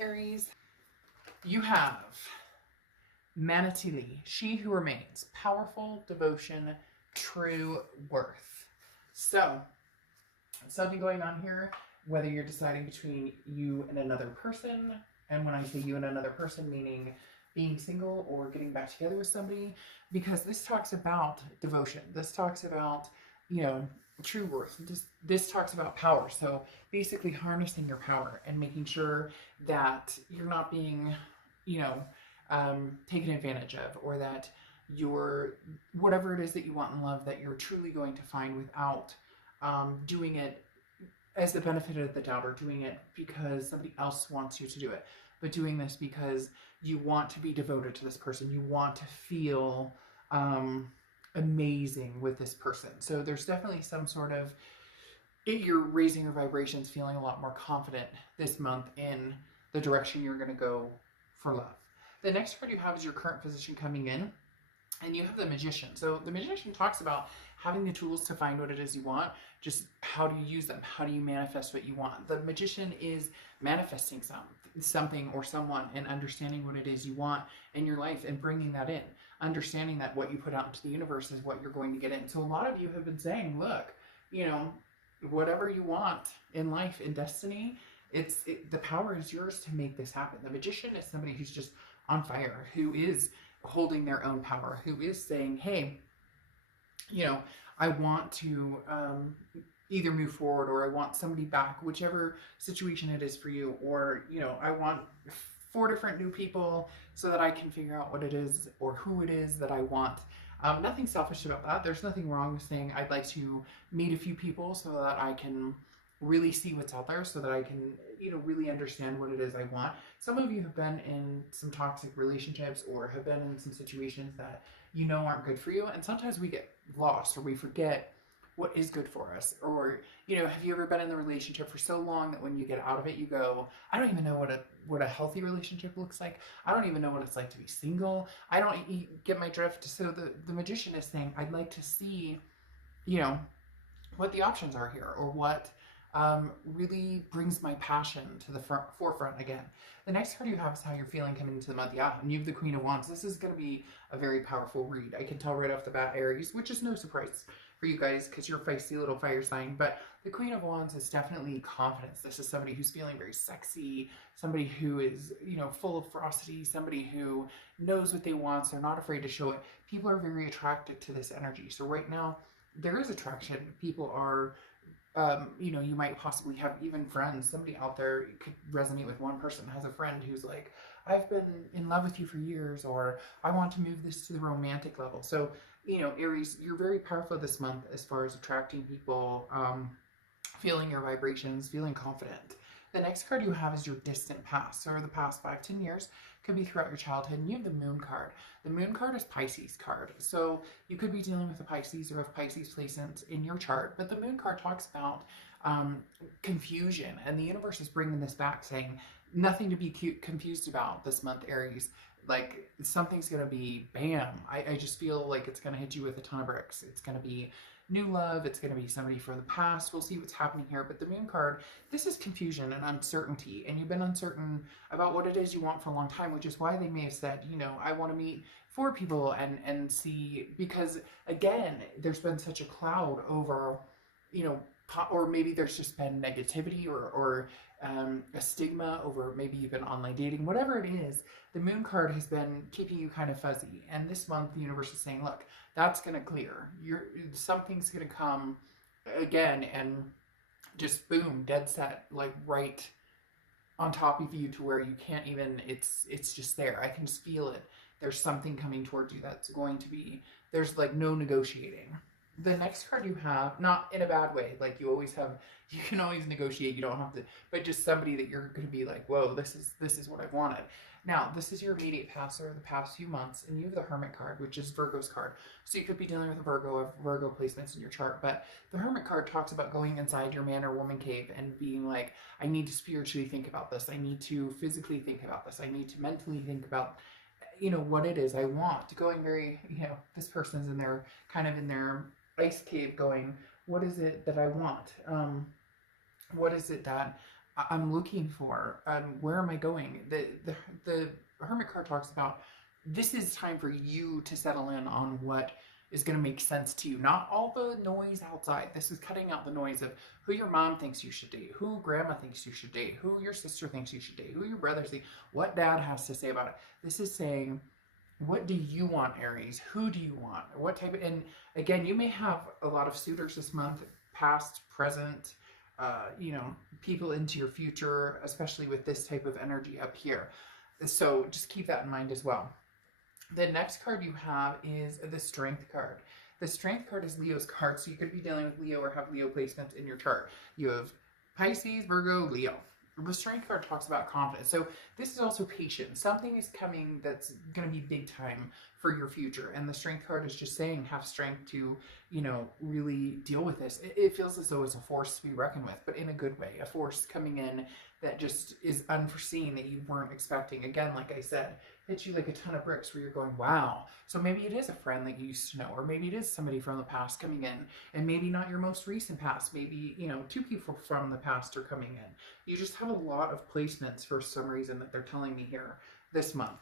Aries, you have Manatee, she who remains, powerful, devotion, true worth. So, something going on here, whether you're deciding between you and another person, and when I say you and another person, meaning being single or getting back together with somebody, because this talks about devotion. This talks about, you know, true worth. This talks about power. So basically harnessing your power and making sure that you're not being, you know, taken advantage of, or that you're, whatever it is that you want in love, that you're truly going to find without doing it as the benefit of the doubt, or doing it because somebody else wants you to do it, but doing this because you want to be devoted to this person. You want to feel amazing with this person. So there's definitely some sort of, you're raising your vibrations, feeling a lot more confident this month in the direction you're going to go for love. The next card you have is your current position coming in, and you have the Magician. So the Magician talks about having the tools to find what it is you want. Just how do you use them? How do you manifest what you want? The Magician is manifesting something or someone, and understanding what it is you want in your life and bringing that in. Understanding that what you put out into the universe is what you're going to get in. So a lot of you have been saying, look, you know, whatever you want in life, in destiny, the power is yours to make this happen. The Magician is somebody who's just on fire, who is holding their own power, who is saying, hey, you know, I want to either move forward, or I want somebody back, whichever situation it is for you, or, you know, I want 4 different new people so that I can figure out what it is or who it is that I want. Nothing selfish about that. There's nothing wrong with saying I'd like to meet a few people so that I can really see what's out there, so that I can, you know, really understand what it is I want. Some of you have been in some toxic relationships, or have been in some situations that you know aren't good for you, and sometimes we get lost, or we forget what is good for us. Or, you know, have you ever been in the relationship for so long that when you get out of it, you go, I don't even know what a healthy relationship looks like. I don't even know what it's like to be single. I don't get my drift. So the Magician is saying, I'd like to see, you know, what the options are here, or what really brings my passion to the forefront again. The next card you have is how you're feeling coming into the month. Yeah, and you have the Queen of Wands. This is going to be a very powerful read. I can tell right off the bat, Aries, which is no surprise for you guys because you're a feisty little fire sign. But the Queen of Wands is definitely confidence. This is somebody who's feeling very sexy, somebody who is, you know, full of ferocity, somebody who knows what they want, so they're not afraid to show it. People are very attracted to this energy. So right now, there is attraction. People are, you know, you might possibly have even friends. Somebody out there could resonate with one person, has a friend who's like, I've been in love with you for years, or I want to move this to the romantic level. So, you know, Aries, you're very powerful this month as far as attracting people, feeling your vibrations, feeling confident. The next card you have is your distant past, or the past 5-10 years. Could be throughout your childhood. And you have the Moon card. The Moon card is Pisces card. So you could be dealing with a Pisces, or a Pisces placement in your chart. But the Moon card talks about confusion. And the universe is bringing this back, saying nothing to be confused about this month, Aries. Like, something's going to be bam. I just feel like it's going to hit you with a ton of bricks. It's going to be new love. It's going to be somebody from the past. We'll see what's happening here. But the Moon card, this is confusion and uncertainty. And you've been uncertain about what it is you want for a long time, which is why they may have said, you know, I want to meet 4 people and see, because again, there's been such a cloud over, you know, or maybe there's just been negativity, or a stigma over maybe you've been online dating, whatever it is. The Moon card has been keeping you kind of fuzzy. And this month, the universe is saying, look, that's going to clear. Something's going to come again and just boom, dead set, like right on top of you, to where you can't even, it's just there. I can just feel it. There's something coming towards you that's going to be, there's like no negotiating. The next card you have, not in a bad way, like you always have, you can always negotiate, you don't have to, but just somebody that you're going to be like, whoa, this is what I wanted. Now, this is your immediate past, or the past few months, and you have the Hermit card, which is Virgo's card. So you could be dealing with a Virgo placements in your chart, but the Hermit card talks about going inside your man or woman cave and being like, I need to spiritually think about this. I need to physically think about this. I need to mentally think about, you know, what it is I want. Going very, you know, this person's in their, kind of in their ice cave going, what is it that I want? What is it that I'm looking for? Where am I going? The Hermit card talks about this is time for you to settle in on what is going to make sense to you. Not all the noise outside. This is cutting out the noise of who your mom thinks you should date, who grandma thinks you should date, who your sister thinks you should date, who your brother thinks, what dad has to say about it. This is saying, what do you want, Aries? Who do you want? What type of, and again, you may have a lot of suitors this month, past, present, you know, people into your future, especially with this type of energy up here. So just keep that in mind as well. The next card you have is the Strength card. The Strength card is Leo's card, so you could be dealing with Leo or have Leo placements in your chart. You have Pisces, Virgo, Leo. The Strength card talks about confidence. So this is also patience. Something is coming that's going to be big time for your future. And the Strength card is just saying have strength to, you know, really deal with this. It feels as though it's a force to be reckoned with, but in a good way. A force coming in that just is unforeseen, that you weren't expecting. Again, like I said, hits you like a ton of bricks where you're going, wow. So maybe it is a friend that you used to know, or maybe it is somebody from the past coming in, and maybe not your most recent past. Maybe, you know, two people from the past are coming in. You just have a lot of placements for some reason that they're telling me here this month.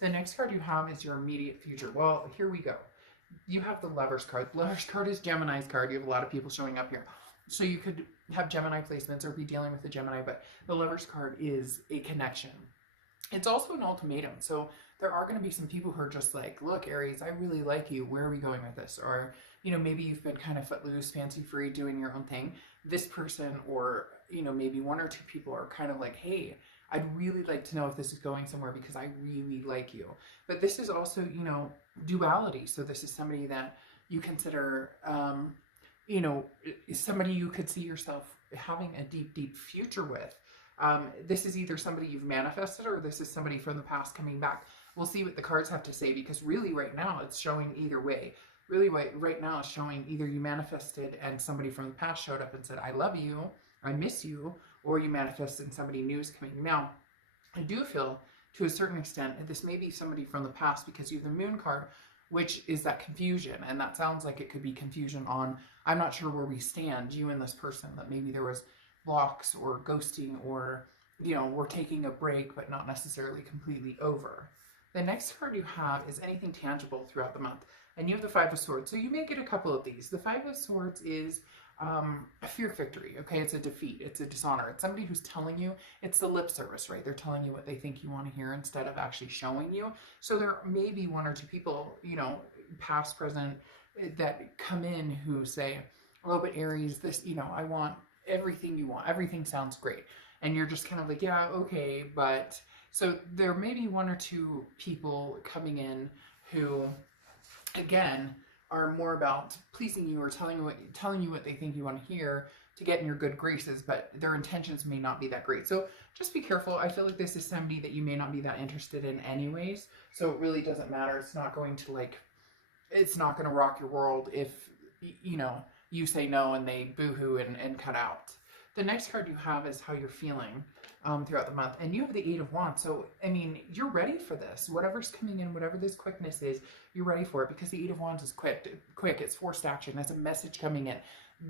The next card you have is your immediate future. Well, here we go. You have the Lovers card. The Lovers card is Gemini's card. You have a lot of people showing up here. So you could have Gemini placements or be dealing with the Gemini, but the Lovers card is a connection. It's also an ultimatum. So there are going to be some people who are just like, look, Aries, I really like you. Where are we going with this? Or, you know, maybe you've been kind of footloose, fancy free, doing your own thing. This person, or, you know, maybe one or two people are kind of like, hey, I'd really like to know if this is going somewhere because I really like you. But this is also, you know, duality. So this is somebody that you consider, you know, somebody you could see yourself having a deep, deep future with. This is either somebody you've manifested or this is somebody from the past coming back. We'll see what the cards have to say, because really right now it's showing either way. Really right now it's showing either you manifested and somebody from the past showed up and said, I love you, I miss you, or you manifested and somebody new is coming. Now, I do feel to a certain extent that this may be somebody from the past, because you have the Moon card, which is that confusion. And that sounds like it could be confusion on, I'm not sure where we stand, you and this person, that maybe there was blocks or ghosting, or, you know, we're taking a break, but not necessarily completely over. The next card you have is anything tangible throughout the month. And you have the Five of Swords. So you may get a couple of these. The Five of Swords is a fear victory. Okay, it's a defeat. It's a dishonor. It's somebody who's telling you. It's the lip service, right? They're telling you what they think you want to hear instead of actually showing you. So there may be one or two people, you know, past, present, that come in who say, oh, but Aries, this, you know, I want everything you want. Everything sounds great. And you're just kind of like, yeah, okay, but... So there may be one or two people coming in who, again, are more about pleasing you or telling you what they think you want to hear to get in your good graces, but their intentions may not be that great. So just be careful. I feel like this is somebody that you may not be that interested in anyways. So it really doesn't matter. It's not going to it's not going to rock your world if, you know, you say no and they boohoo and cut out. The next card you have is how you're feeling throughout the month. And you have the Eight of Wands. So, I mean, you're ready for this. Whatever's coming in, whatever this quickness is, you're ready for it, because the Eight of Wands is quick. It's forced action. That's a message coming in.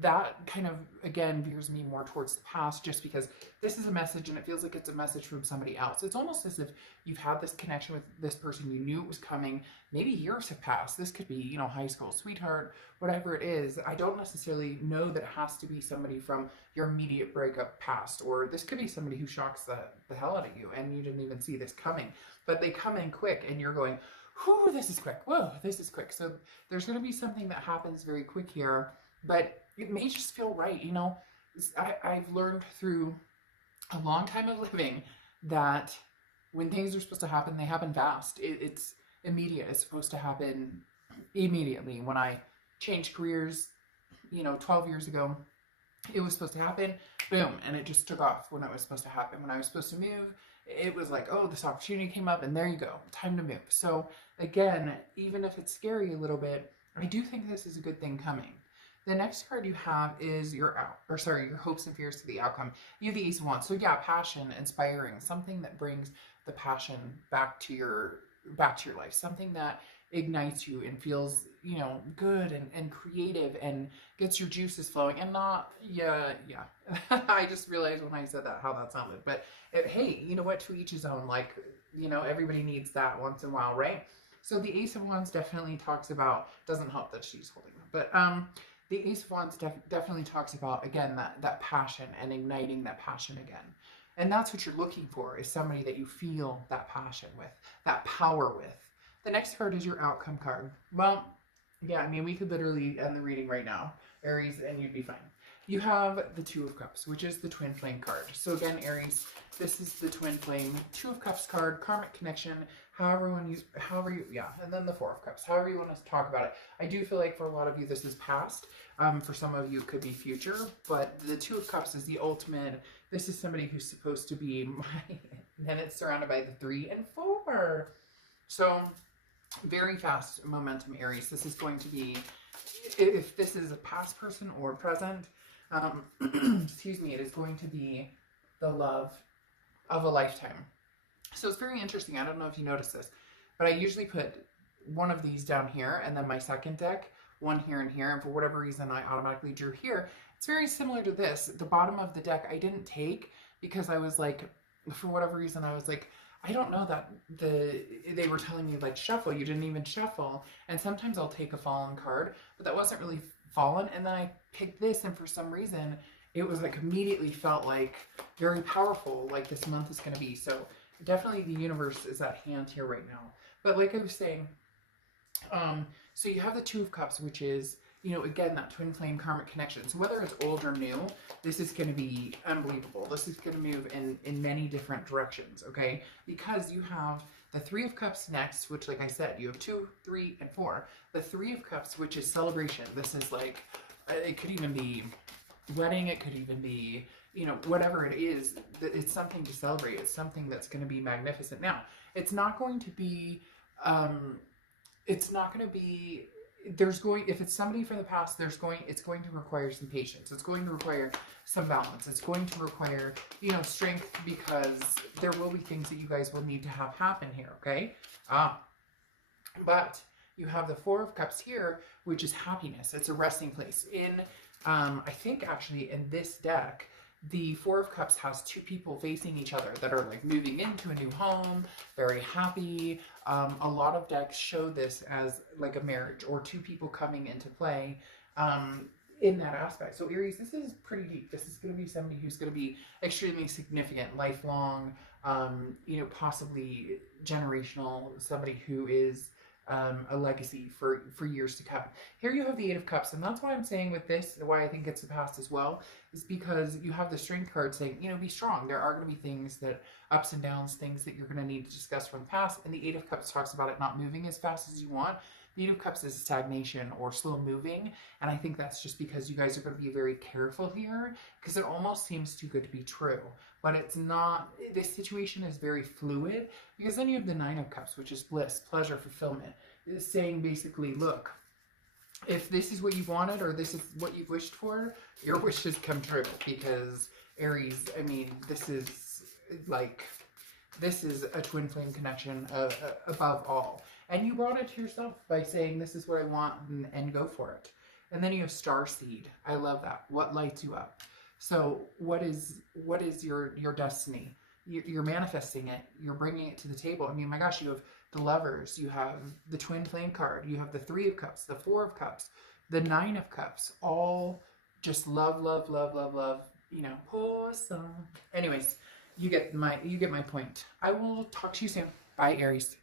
That kind of, again, veers me more towards the past, just because this is a message and it feels like it's a message from somebody else. It's almost as if you've had this connection with this person. You knew it was coming. Maybe years have passed. This could be, you know, high school sweetheart, whatever it is. I don't necessarily know that it has to be somebody from your immediate breakup past, or this could be somebody who shocks the hell out of you and you didn't even see this coming. But they come in quick and you're going, whew, this is quick. Whoa, this is quick. So there's going to be something that happens very quick here, but it may just feel right. You know, I've learned through a long time of living that when things are supposed to happen, they happen fast. It's immediate. It's supposed to happen immediately. When I changed careers, you know, 12 years ago, it was supposed to happen, boom, and it just took off when it was supposed to happen. When I was supposed to move, it was like, oh, this opportunity came up, and there you go, time to move. So again, even if it's scary a little bit, I do think this is a good thing coming. The next card you have is your hopes and fears to the outcome. You have the Ace of Wands. So yeah, passion, inspiring, something that brings the passion back to your life, something that ignites you and feels, you know, good and creative and gets your juices flowing and not, yeah. I just realized when I said that how that sounded. But hey, you know what? To each his own. Like, you know, everybody needs that once in a while, right? So the Ace of Wands definitely talks about, doesn't help that she's holding them, but the Ace of Wands definitely talks about, again, that passion and igniting that passion again. And that's what you're looking for, is somebody that you feel that passion with, that power with. The next card is your outcome card. Well, yeah, I mean, we could literally end the reading right now, Aries, and you'd be fine. You have the Two of Cups, which is the Twin Flame card. So again, Aries, this is the Twin Flame Two of Cups card, karmic connection, however you, yeah, and then the Four of Cups, however you want to talk about it. I do feel like for a lot of you, this is past. For some of you, it could be future, but the Two of Cups is the ultimate. This is somebody who's supposed to be my, then it's surrounded by the 3 and 4. So very fast momentum, Aries. This is going to be, if this is a past person or present, excuse me, it is going to be the love of a lifetime. So it's very interesting. I don't know if you noticed this, but I usually put one of these down here and then my second deck, one here and here, and for whatever reason I automatically drew here. It's very similar to this. The bottom of the deck I didn't take because I was like, for whatever reason I was like, I don't know that they were telling me like shuffle, you didn't even shuffle. And sometimes I'll take a fallen card, but that wasn't really fallen. And then I picked this, and for some reason it was like immediately felt like very powerful, like this month is going to be. So definitely the universe is at hand here right now. But like I was saying, so you have the Two of Cups, which is, you know, again, that twin flame karmic connection. So whether it's old or new, this is going to be unbelievable. This is going to move in many different directions, okay? Because you have the Three of Cups next, which, like I said, you have 2, 3, and 4. The Three of Cups, which is celebration. This is like, it could even be wedding. It could even be, you know, whatever it is. It's something to celebrate. It's something that's going to be magnificent. Now, it's not going to be, if it's somebody from the past, it's going to require some patience. It's going to require some balance. It's going to require, you know, strength, because there will be things that you guys will need to have happen here, okay? But you have the Four of Cups here, which is happiness. It's a resting place. I think actually in this deck, the Four of Cups has 2 people facing each other that are like moving into a new home, very happy. A lot of decks show this as like a marriage or 2 people coming into play in that aspect. So Aries, this is pretty deep. This is going to be somebody who's going to be extremely significant, lifelong, you know, possibly generational, somebody who is a legacy for years to come. Here you have the Eight of Cups, and that's why I'm saying with this, why I think it's the past as well, is because you have the Strength card saying, you know, be strong. There are going to be things that, ups and downs, things that you're going to need to discuss from the past, and the Eight of Cups talks about it not moving as fast as you want. The Eight of Cups is stagnation or slow moving, and I think that's just because you guys are going to be very careful here, because it almost seems too good to be true, but it's not. This situation is very fluid, because then you have the Nine of Cups, which is bliss, pleasure, fulfillment. It's saying basically, look, if this is what you wanted or this is what you wished for, your wishes come true, because Aries, I mean, this is a twin flame connection above all. And you brought it to yourself by saying, this is what I want, and go for it. And then you have Starseed. I love that. What lights you up? So what is your destiny? You're manifesting it. You're bringing it to the table. I mean, my gosh, you have the Lovers. You have the Twin Flame card. You have the Three of Cups, the Four of Cups, the Nine of Cups. All just love, love, love, love, love. You know, awesome. Anyways, you get my point. I will talk to you soon. Bye, Aries.